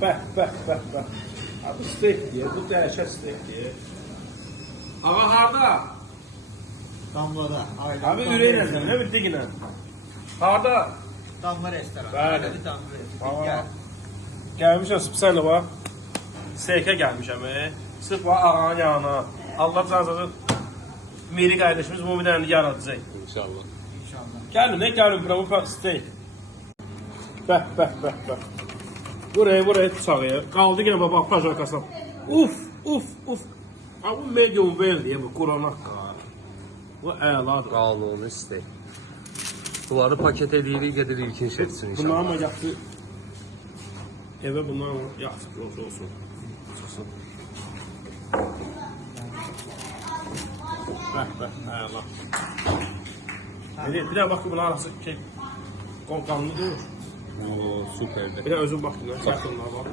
Bəh. Bu steak deyir, bu dəhşət steak deyir. Ağa harda? Damlada. Abi ürəklə sən, nə bir diqinə? Harda? Damla restoranı. Bəli. Damla restoranı. Gel. Gəlmişəm, sən də bax. Steakə gəlmişəm, sırf bax ağanın yanına. Allah canınızı Miri qardaşımız bu bir dənə yaradacaq. İnşallah. İnşallah. Gəlin, nə gəlin bura, bu steak. Bəh. Buraya tutsağı. Qaldı yenə bax, pajarkasına. Uf. Ha, bu medium well deyə bu qoronaq. Bu əladır. Qanuni steak. Bunları paket edirik, gedirik ilkin seçsin Bunlar inşallah. ama yaxşı. Evə bunlar yaxşı olsun. Çıxsın. Bəh, əla. Bir də bax ki, bunlar arası qanlı deyil. Oo, süperdi. Bir də özün bax, yaxınlığa bax.